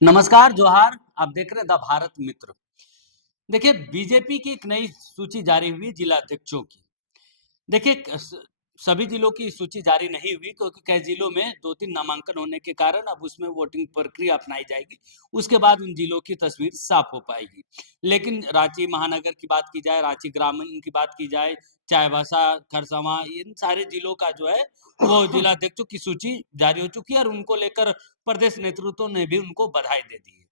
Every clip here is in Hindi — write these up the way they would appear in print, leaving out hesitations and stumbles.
नमस्कार, जोहार। आप देख रहे हैं द भारत मित्र। देखिए, बीजेपी की एक नई सूची जारी हुई जिलाध्यक्षों की। देखिए, सभी जिलों की सूची जारी नहीं हुई क्योंकि कई जिलों में 2-3 नामांकन होने के कारण अब उसमें वोटिंग प्रक्रिया अपनाई जाएगी। उसके बाद उन जिलों की तस्वीर साफ हो पाएगी। लेकिन रांची महानगर की बात की जाए, रांची ग्रामीण की बात की जाए, चाईबासा, खरसावां, इन सारे जिलों का जो है वो जिलाध्यक्षों की सूची जारी हो चुकी है और उनको लेकर प्रदेश नेतृत्व ने भी उनको बधाई दे दी है।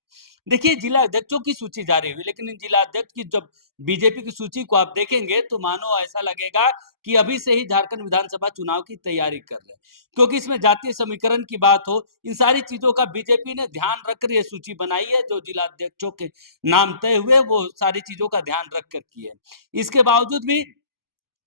देखिए, जिला अध्यक्षों की सूची जारी हुई, लेकिन इन जिला अध्यक्ष की जब बीजेपी की सूची को आप देखेंगे तो मानो ऐसा लगेगा कि अभी से ही झारखंड विधानसभा चुनाव की तैयारी कर रहे हैं। क्योंकि इसमें जातीय समीकरण की बात हो, इन सारी चीजों का बीजेपी ने ध्यान रखकर ये सूची बनाई है। जो जिला अध्यक्षों के नाम तय हुए, वो सारी चीजों का ध्यान रखकर की है। इसके बावजूद भी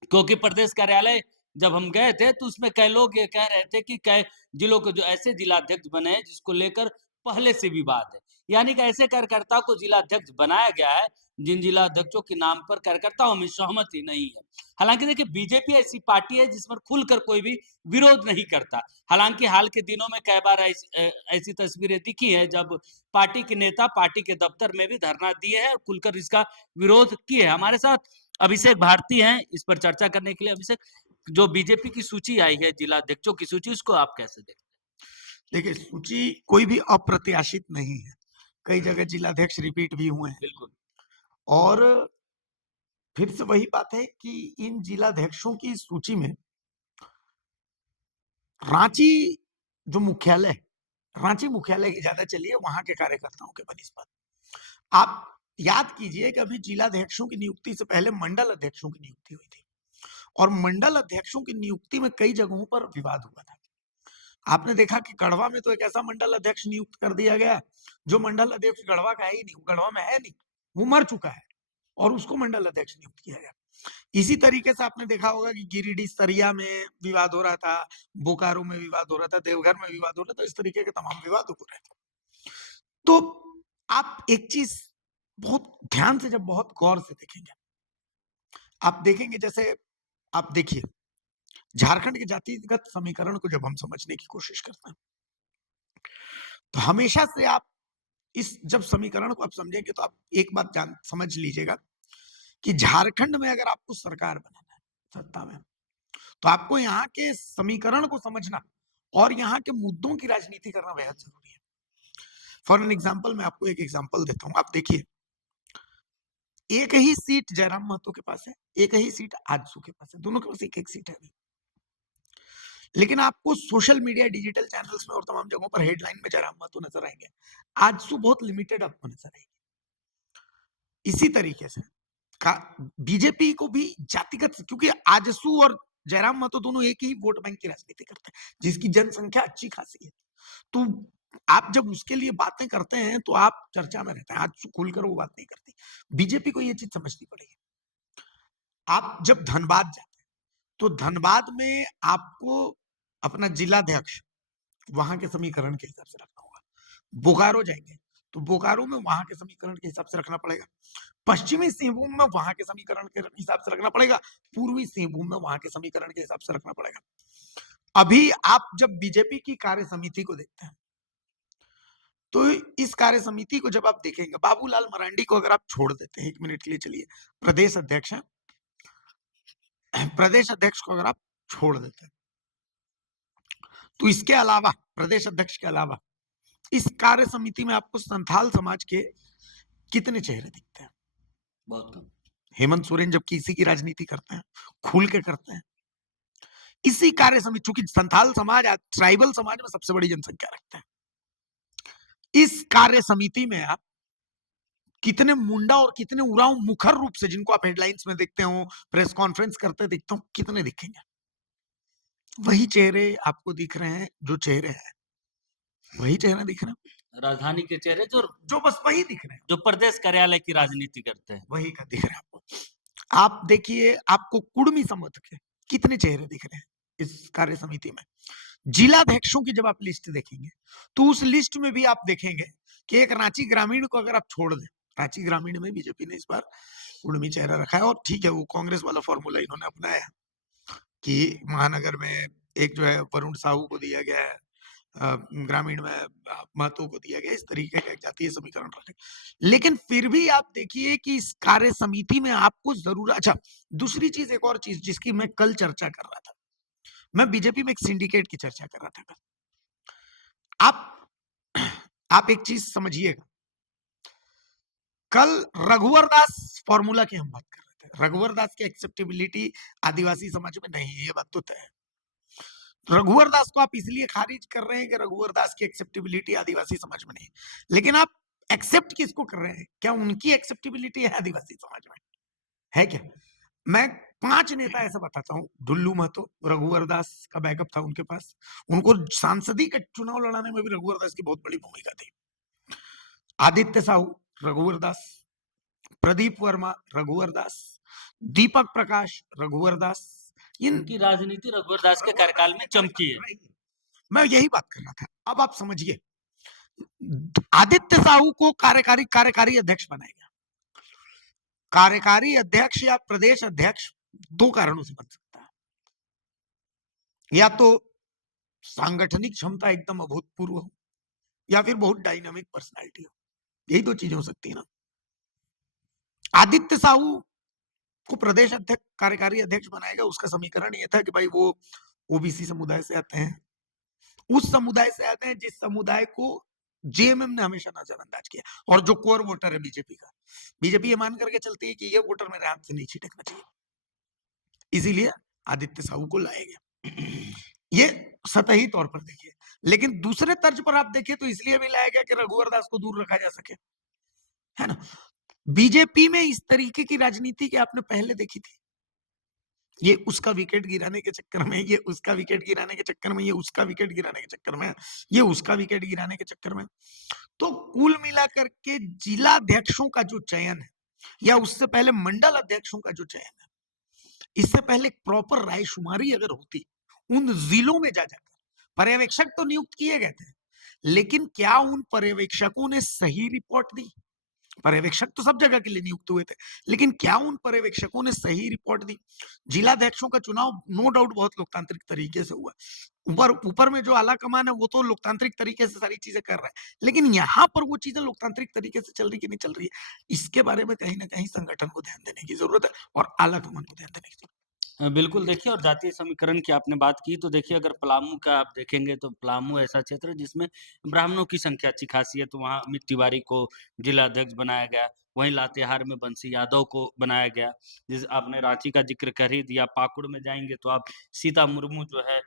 क्योंकि प्रदेश कार्यालय जब हम गए थे तो उसमें कई लोग ये कह रहे थे कि कई जिलों के जो ऐसे जिलाध्यक्ष बने हैं जिसको लेकर पहले से विवाद है। यानी कि ऐसे कार्यकर्ता को जिलाध्यक्ष बनाया गया है जिन जिलाध्यक्षों के नाम पर कार्यकर्ताओं में सहमति नहीं है। हालांकि देखिए, बीजेपी ऐसी पार्टी है जिसमें खुलकर कोई भी विरोध नहीं करता। हालांकि हाल के दिनों में कई बार ऐसी तस्वीरें दिखी है जब पार्टी के नेता पार्टी के दफ्तर में भी धरना दिए हैं, खुलकर इसका विरोध किए हैं। हमारे साथ अभिषेक भारती हैं इस पर चर्चा करने के लिए। अभिषेक, जो बीजेपी की सूची आई है जिला अध्यक्षों की सूची, उसको आप कैसे देखते देखिए, सूची कोई भी अप्रत्याशित नहीं है। कई जगह जिलाध्यक्ष रिपीट भी हुए हैं। बिल्कुल। और फिर से वही बात है कि इन जिलाध्यक्षों की सूची में रांची जो मुख्यालय है, रांची मुख्यालय की ज्यादा चलिए वहां के कार्यकर्ताओं के बनिस्पत। आप याद कीजिए कि अभी जिलाध्यक्षों की नियुक्ति से पहले मंडल अध्यक्षों की नियुक्ति हुई थी और मंडल अध्यक्षों की नियुक्ति में कई जगहों पर विवाद हुआ था। आपने देखा कि गढ़वा में तो एक ऐसा मंडल अध्यक्ष नियुक्त कर दिया गया जो मंडल अध्यक्ष गढ़वा का है ही नहीं, वो गढ़वा में है नहीं, वो मर चुका है और उसको मंडल अध्यक्ष नियुक्त किया गया। इसी तरीके से आपने देखा होगा कि गिरिडीह सरिया में विवाद हो रहा था, बोकारो में विवाद हो रहा था, देवघर में विवाद हो रहा था, इस तरीके के तमाम विवाद हो रहे थे। तो आप एक चीज बहुत ध्यान से, जब बहुत गौर से देखेंगे, आप देखेंगे, जैसे आप देखिए झारखंड के जातिगत समीकरण को जब हम समझने की कोशिश करते हैं तो हमेशा से आप इस जब समीकरण को आप समझेंगे तो आप एक बात जान समझ लीजिएगा कि झारखंड में अगर आपको सरकार बनाना है सत्ता में, तो आपको यहाँ के समीकरण को समझना और यहाँ के मुद्दों की राजनीति करना बेहद जरूरी है। फॉर एन एग्जाम्पल, मैं आपको एक एग्जाम्पल देता हूँ। आप देखिए, एक ही सीट जयराम महतो के पास है, एक ही सीट आजसू के पास है, दोनों के पास एक एक सीट है अभी। लेकिन आपको सोशल मीडिया, डिजिटल चैनल्स में और तमाम जगहों पर हेडलाइन में जयराम महतो नजर आएंगे, आजसू बहुत लिमिटेड आपको नजर आएगी। इसी तरीके से बीजेपी को भी जातिगत, क्योंकि आजसू और जयराम महतो दोनों एक ही वोट बैंक की राजनीति करते हैं जिसकी जनसंख्या अच्छी खासी है। तो आप जब उसके लिए बातें करते हैं तो आप चर्चा में रहते हैं। आजसू खुलकर वो बात नहीं करती। बीजेपी को ये चीज समझनी पड़ेगी। आप जब धनबाद जाते हैं तो धनबाद में आपको अपना जिलाध्यक्ष वहां के समीकरण के हिसाब से रखना होगा। बोकारो जाएंगे तो बोकारो में वहां के समीकरण के हिसाब से रखना पड़ेगा। पश्चिमी सिंहभूम में वहां के समीकरण के हिसाब से रखना पड़ेगा। पूर्वी सिंहभूम में वहां के समीकरण के हिसाब से रखना पड़ेगा। अभी आप जब बीजेपी की कार्य समिति को देखते हैं तो इस कार्य समिति को जब आप देखेंगे, बाबूलाल मरांडी को अगर आप छोड़ देते हैं एक मिनट के लिए, चलिए, प्रदेश अध्यक्ष है, प्रदेश अध्यक्ष को अगर आप छोड़ देते हैं तो इसके अलावा, प्रदेश अध्यक्ष के अलावा, इस कार्य समिति में आपको संथाल समाज के कितने चेहरे दिखते हैं? बहुत कम। हेमंत सोरेन जबकि इसी की राजनीति करते हैं, खुल के करते हैं। इसी कार्य समिति, चूंकि संथाल समाज ट्राइबल समाज में सबसे बड़ी जनसंख्या रखता है, इस कार्य समिति में आप कितने मुंडा और कितने उराव मुखर रूप से, जिनको आप हेडलाइंस में देखते हो, प्रेस कॉन्फ्रेंस करते देखते हो, कितने दिखेंगे? वही चेहरे आपको दिख रहे हैं, जो चेहरे हैं वही चेहरे दिख रहे हैं, राजधानी के चेहरे जो बस वही दिख रहे हैं, जो प्रदेश कार्यालय की राजनीति करते हैं। वही का दिख रहे हैं आपको। आप देखिए, आपको कुर्मी समाज के कितने चेहरे दिख रहे हैं इस कार्य समिति में। जिलाध्यक्षों की जब आप लिस्ट देखेंगे तो उस लिस्ट में भी आप देखेंगे कि एक रांची ग्रामीण को अगर आप छोड़ दें, रांची ग्रामीण में बीजेपी ने इस बार कुर्मी चेहरा रखा है। और ठीक है, वो कांग्रेस वाला फॉर्मूला इन्होंने अपनाया कि महानगर में एक जो है वरुण साहू को दिया गया है, ग्रामीण में महत्व को दिया गया, इस तरीके का एक जातीय समीकरण रखे। लेकिन फिर भी आप देखिए कि इस कार्य समिति में आपको जरूर, अच्छा दूसरी चीज, एक और चीज जिसकी मैं कल चर्चा कर रहा था, मैं बीजेपी में एक सिंडिकेट की चर्चा कर रहा था कल। आप एक चीज समझिएगा, कल रघुवर दास फॉर्मूला की हम बात कर रहे थे। रघुवर दास की एक्सेप्टेबिलिटी आदिवासी समाज में नहीं है, ये बात तो तय है। रघुवर दास को आप इसलिए खारिज कर रहे हैं कि रघुवर दास की एक्सेप्टेबिलिटी आदिवासी समाज में नहीं है, लेकिन आप एक्सेप्ट किसको कर रहे हैं? क्या उनकी एक्सेप्टेबिलिटी है आदिवासी समाज में? है क्या? मैं 5 नेता ऐसे बताता हूँ। ढुल्लू महतो, रघुवर दास का बैकअप था उनके पास, उनको सांसदी का चुनाव लड़ाने में भी रघुवर दास की बहुत बड़ी भूमिका थी। आदित्य साहू, रघुवर दास, प्रदीप वर्मा, रघुवर दास, दीपक प्रकाश, रघुवर दास। उनकी राजनीति रघुवर दास के कार्यकाल में चमकी है। मैं यही बात कर रहा था। अब आप समझिए, आदित्य साहू को कार्यकारी अध्यक्ष बनाया गया। कार्यकारी अध्यक्ष या प्रदेश अध्यक्ष 2 कारणों से बन सकता है। या तो सांगठनिक क्षमता एकदम अभूतपूर्व हो, या फिर बहुत डायनामिक पर्सनालिटी हो। यही 2 चीजें हो सकती है ना। आदित्य साहू को प्रदेश अध्यक्ष, कार्यकारी अध्यक्ष बनाएगा, उसका समीकरण यह था कि भाई वो ओबीसी समुदाय से आते हैं, उस समुदाय से आते हैं जिस समुदाय को जेएमएम ने हमेशा नजरअंदाज किया, और जो कोर वोटर है बीजेपी का, बीजेपी ये मान करके चलती है कि ये वोटर मेरे हाथ से नहीं छिटकना चाहिए, इसीलिए आदित्य साहू को लाया गया। ये सतही तौर पर देखिए, लेकिन दूसरे तर्ज पर आप देखिए तो इसलिए भी लाया गया कि रघुवर दास को दूर रखा जा सके, है ना। बीजेपी में इस तरीके की राजनीति की आपने पहले देखी थी? ये उसका विकेट गिराने के चक्कर में, ये उसका विकेट गिराने के चक्कर में, ये उसका विकेट गिराने के चक्कर में, ये उसका विकेट गिराने के चक्कर में। तो कुल मिलाकर के जिलाध्यक्षों का जो चयन है, या उससे पहले मंडल अध्यक्षों का जो चयन है, इससे पहले प्रॉपर रायशुमारी अगर होती, उन जिलों में जा जाकर पर्यवेक्षक तो नियुक्त किए गए थे, लेकिन क्या उन पर्यवेक्षकों ने सही रिपोर्ट दी? पर्यवेक्षक तो सब जगह के लिए नियुक्त हुए थे, लेकिन क्या उन पर्यवेक्षकों ने सही रिपोर्ट दी? जिलाध्यक्षों का चुनाव नो डाउट बहुत लोकतांत्रिक तरीके से हुआ। ऊपर ऊपर में जो आला कमान है वो तो लोकतांत्रिक तरीके से सारी चीजें कर रहा है, लेकिन यहाँ पर वो चीजें लोकतांत्रिक तरीके से चल रही कि नहीं चल रही है, इसके बारे में कहीं ना कहीं संगठन को ध्यान देने की जरूरत है, और आला कमान को ध्यान देने की जरूरत बिल्कुल देखिए, और जातीय समीकरण की आपने बात की तो देखिए, अगर पलामू का आप देखेंगे तो पलामू ऐसा क्षेत्र है जिसमें ब्राह्मणों की संख्या अच्छी खासी है, तो वहाँ अमित तिवारी को जिला अध्यक्ष बनाया गया। वहीं लातेहार में बंसी यादव को बनाया गया। जिस आपने रांची का जिक्र कर ही दिया, पाकुड़ में जाएंगे तो आप सीता मुर्मू जो है,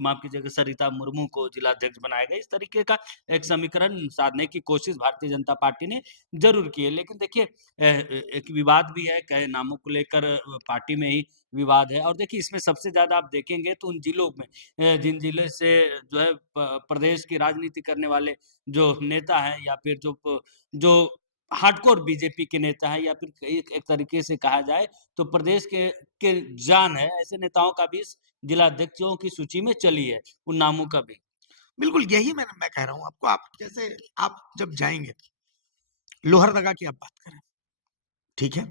माफ कीजिएगा, सरिता मुर्मू को जिला अध्यक्ष बनाया गया। इस तरीके का एक समीकरण साधने की कोशिश भारतीय जनता पार्टी ने जरूर की है। लेकिन देखिए, एक विवाद भी है, कई नामों को लेकर पार्टी में ही विवाद है। और देखिए, इसमें सबसे ज़्यादा आप देखेंगे तो उन जिलों में, जिन जिले से जो है प्रदेश की राजनीति करने वाले जो नेता हैं, या फिर जो हार्डकोर बीजेपी के नेता हैं, या फिर एक एक तरीके से कहा जाए तो प्रदेश के जान है, ऐसे नेताओं का भी इस जिला अध्यक्षों की सूची में चली है, उन नामों का भी। है। बिल्कुल यही मैं कह रहा हूँ आपको। आप जैसे, आप जब जाएंगे, लोहरदगा की आप बात करें, ठीक है,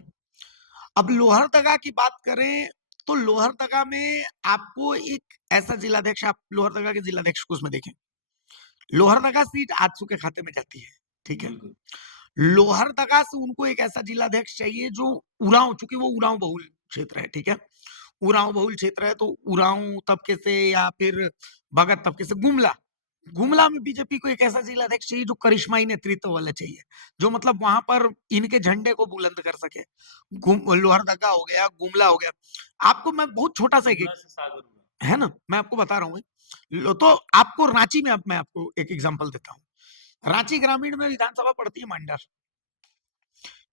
अब लोहरदगा की बात करें तो लोहरदगा में आपको एक ऐसा जिलाध्यक्ष, आप लोहरदगा के जिलाध्यक्ष को उसमें देखें, लोहरदगा सीट आजसू के खाते में जाती है, ठीक है। बिल्कुल। लोहरदगा से उनको एक ऐसा जिलाध्यक्ष चाहिए जो उरांव, चूंकि वो उरांव बहुल क्षेत्र है, ठीक है, उरांव बहुल क्षेत्र है, तो उरांव तबके से या फिर भगत तबके से, गुमला, गुमला में बीजेपी को एक ऐसा जिलाध्यक्ष चाहिए जो करिश्माई नेतृत्व वाला चाहिए, जो मतलब वहां पर इनके झंडे को बुलंद कर सके। लोहरदगा हो गया, गुमला हो गया। आपको मैं बहुत छोटा सा गुमला से सागर हुआ। है ना, मैं आपको बता रहा हूँ। तो आपको रांची में, अब मैं आपको एक एग्जांपल देता हूँ। रांची ग्रामीण में विधानसभा पड़ती है मांडर।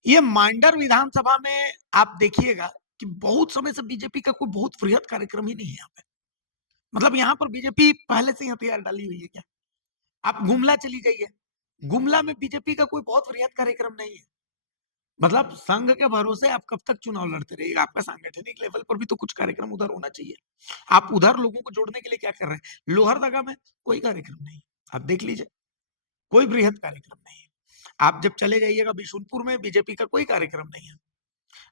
ये मांडर विधानसभा में आप देखिएगा कि बहुत समय से बीजेपी का कोई बहुत वृहद कार्यक्रम ही नहीं है यहाँ पे। मतलब यहाँ पर बीजेपी पहले से ही हथियार डाली हुई है क्या? आप गुमला चली जाइए, गुमला में बीजेपी का कोई बहुत वृहद कार्यक्रम नहीं है। मतलब संघ के भरोसे आप कब तक चुनाव लड़ते रहिएगा? आपका सांगठनिक लेवल पर भी तो कुछ कार्यक्रम उधर होना चाहिए। आप उधर लोगों को जोड़ने के लिए क्या कर रहे हैं? लोहरदगा में कोई कार्यक्रम नहीं, आप देख लीजिए, कोई वृहद कार्यक्रम नहीं है। आप जब चले जाइएगा बिशुनपुर में, बीजेपी का कोई कार्यक्रम नहीं है।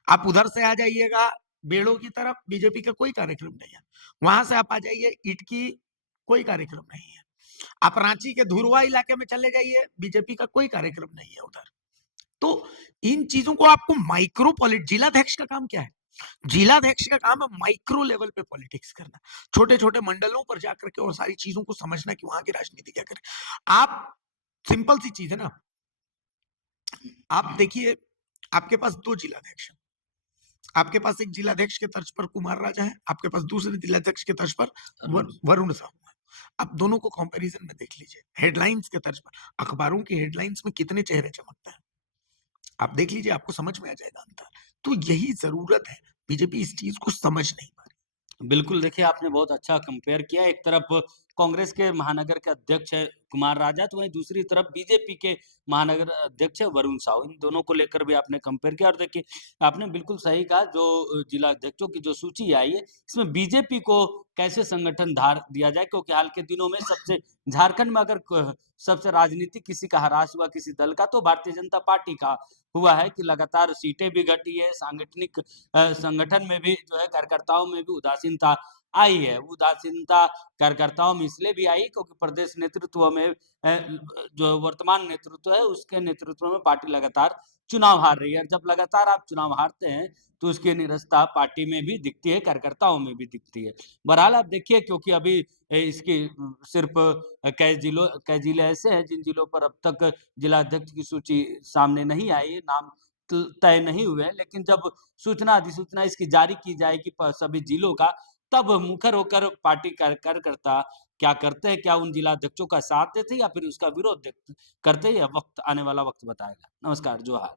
आप उधर से आ जाइएगा बेड़ो की तरफ, बीजेपी का कोई कार्यक्रम नहीं है। वहां से आप आ जाइए इटकी, कोई कार्यक्रम नहीं है। आप रांची के धुरवा इलाके में चले जाइए, बीजेपी का कोई कार्यक्रम नहीं है उधर। तो इन चीजों को आपको माइक्रो पॉलिट जिलाध्यक्ष का काम क्या है? जिलाध्यक्ष का काम है माइक्रो लेवल पे पॉलिटिक्स करना, छोटे-छोटे मंडलों पर जाकर के और सारी चीजों को समझना कि वहां की राजनीति क्या करे। आप सिंपल सी चीज है ना, आप देखिए आपके पास 2 जिलाध्यक्ष हैं। आपके पास एक जिलाध्यक्ष के तर्ज पर कुमार राजा है, आपके पास दूसरे जिलाध्यक्ष के तर्ज पर वरुण साहू है। आप दोनों को कंपैरिजन में देख लीजिए, हेडलाइंस के तर्ज पर, अखबारों की हेडलाइंस में कितने चेहरे चमकते हैं। आप देख लीजिए, आपको समझ में आ जाएगा अंतर। तो यही ज़रूरत है, बीजेपी इस चीज़ को समझ नहीं पा रही। बिल्कुल, देखिए आपने बहुत अच्छा कंपेयर किया। एक तरफ कांग्रेस के महानगर के अध्यक्ष है कुमार राजा, तो वहीं दूसरी तरफ बीजेपी के महानगर अध्यक्ष है वरुण साहू। इन दोनों को लेकर भी आपने कंपेयर किया और देखिए, आपने बिल्कुल सही कहा जो जिला अध्यक्षों की जो सूची आई है, इसमें बीजेपी को कैसे संगठन धार दिया जाए क्योंकि हाल के दिनों में सबसे झारखंड में अगर क सबसे राजनीतिक किसी का ह्रास हुआ किसी दल का तो भारतीय जनता पार्टी का हुआ है कि लगातार सीटें भी घटी है, सांगठनिक संगठन में भी जो है कार्यकर्ताओं में भी उदासीनता आई है। उदासीनता कार्यकर्ताओं में इसलिए भी आई क्योंकि प्रदेश नेतृत्व में जो वर्तमान नेतृत्व है उसके नेतृत्व में पार्टी लगातार चुनाव हार रही है। और जब लगातार आप चुनाव हारते हैं तो उसकी निरस्ता पार्टी में भी दिखती है, कार्यकर्ताओं में भी दिखती है। बहरहाल आप देखिए क्योंकि अभी इसकी सिर्फ़ कई जिले ऐसे हैं जिन जिलों पर अब तक जिलाध्यक्ष की सूची सामने नहीं आई है, नाम तय नहीं हुए हैं, लेकिन जब सूचना अधिसूचना इसकी जारी की जाएगी सभी जिलों का, तब मुखर होकर पार्टी कार्यकर्ता क्या करते हैं, क्या उन जिलाध्यक्षों का साथ देते हैं या फिर उसका विरोध करते हैं, यह वक्त आने वाला वक्त बताएगा। नमस्कार, जोहार।